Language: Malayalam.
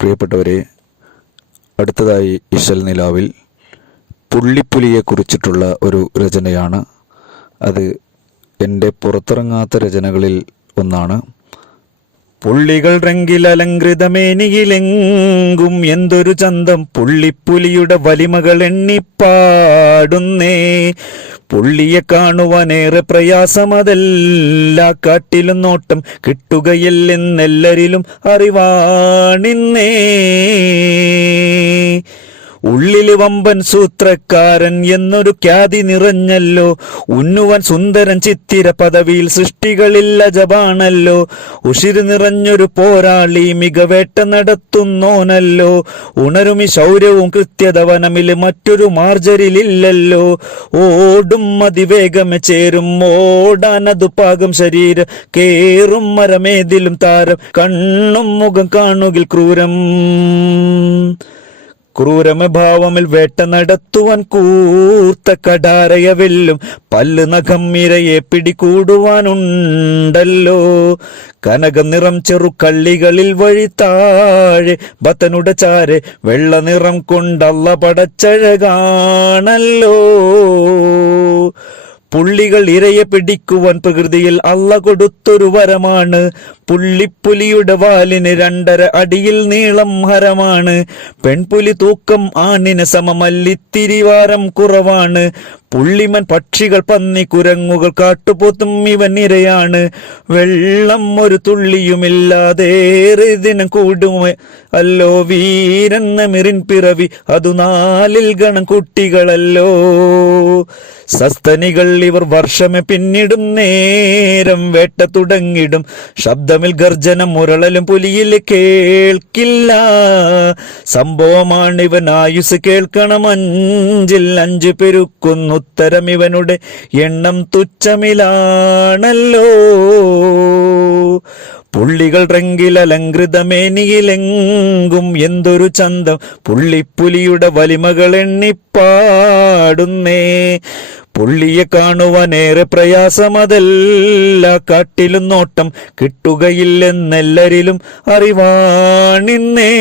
പ്രിയപ്പെട്ടവരെ, അടുത്തതായി ഇശൽ നിലാവിൽ പുള്ളിപ്പുലിയെക്കുറിച്ചിട്ടുള്ള ഒരു രചനയാണ്. അത് എൻ്റെ പുറത്തിറങ്ങാത്ത രചനകളിൽ ഒന്നാണ്. പുള്ളികൾ റെങ്കിലലങ്കൃതമേനിയിലെങ്കും എന്തൊരു ചന്തം, പുള്ളിപ്പുലിയുടെ വലിമകൾ എണ്ണിപ്പാടുന്നേ. പുള്ളിയെ കാണുവാനേറെ പ്രയാസമതെല്ലാ കാട്ടിലും നോട്ടം കിട്ടുകയില്ലെന്നെല്ലരിലും അറിവാണിന്നേ. ഉള്ളില് വമ്പൻ സൂത്രക്കാരൻ എന്നൊരു ഖ്യാതി നിറഞ്ഞല്ലോ, ഉന്നുവൻ സുന്ദരൻ ചിത്തിര പദവിയിൽ സൃഷ്ടികളില്ല ജപാണല്ലോ. ഉഷിര് നിറഞ്ഞൊരു പോരാളി മികവേട്ട നടത്തുന്നോനല്ലോ, ഉണരുമി ശൗര്യവും കൃത്യത വനമില് മറ്റൊരു മാർജരിലില്ലല്ലോ. ഓടും അതിവേഗമേ ചേരും ഓടാനതു പാകം ശരീരം, കേറും മരമേതിലും താരം, കണ്ണും മുഖം കാണുകിൽ ക്രൂരം. ക്രൂരമഭാവമിൽ വേട്ട നടത്തുവാൻ കൂർത്ത കടാരയ വെല്ലും, പല്ല് നഖം ഇരയെ പിടികൂടുവാനുണ്ടല്ലോ. കനക നിറം ചെറുകള്ളികളിൽ വഴി താഴെ ബത്തനുടെ ചാരെ, വെള്ള നിറം കൊണ്ടല്ല പടച്ചഴകാണല്ലോ. പുള്ളികൾ ഇരയെ പിടിക്കുവാൻ പ്രകൃതിയിൽ അള്ള കൊടുത്തൊരു വരമാണ്. പുള്ളിപ്പുലിയുടെ വാലിന് 2.5 അടിയിൽ നീളം ഹരമാണ്. പെൺപുലി തൂക്കം ആണിന് സമമല്ലിത്തിരി വാരം കുറവാണ്. പുള്ളിമൻ പക്ഷികൾ പന്നി കുരങ്ങുകൾ കാട്ടുപോത്തും ഇവൻ ഇരയാണ്. വെള്ളം ഒരു തുള്ളിയുമില്ലാതേറെ ദിനം കൂടുമേ അല്ലോ, വീരെന്ന മിറിൻ പിറവി അതു 4 ഗണം കുട്ടികളല്ലോ. സസ്തനികൾ ഇവർ വർഷമേ പിന്നിടും നേരം വേട്ട തുടങ്ങിടും, ശബ്ദമിൽ ഗർജനം മുരളലും പുലിയിൽ കേൾക്കില്ല. സംഭവമാണ് ഇവൻ ആയുസ് കേൾക്കണം 5-ൽ 5 പെരുക്കുന്നു, ഉത്തരം ഇവനുടെ എണ്ണം തുച്ഛമിലാണല്ലോ. പുള്ളികൾ റെങ്കിലലങ്കൃതമേനിയിലെങ്കും എന്തൊരു ചന്തം, പുള്ളിപ്പുലിയുടെ വലിമകൾ എണ്ണിപ്പാടുന്നേ. പുള്ളിയെ കാണുവാനേറെ പ്രയാസമതെല്ലാ കാട്ടിലും നോട്ടം കിട്ടുകയില്ലെന്നെല്ലരിലും അറിവാണിന്നേ.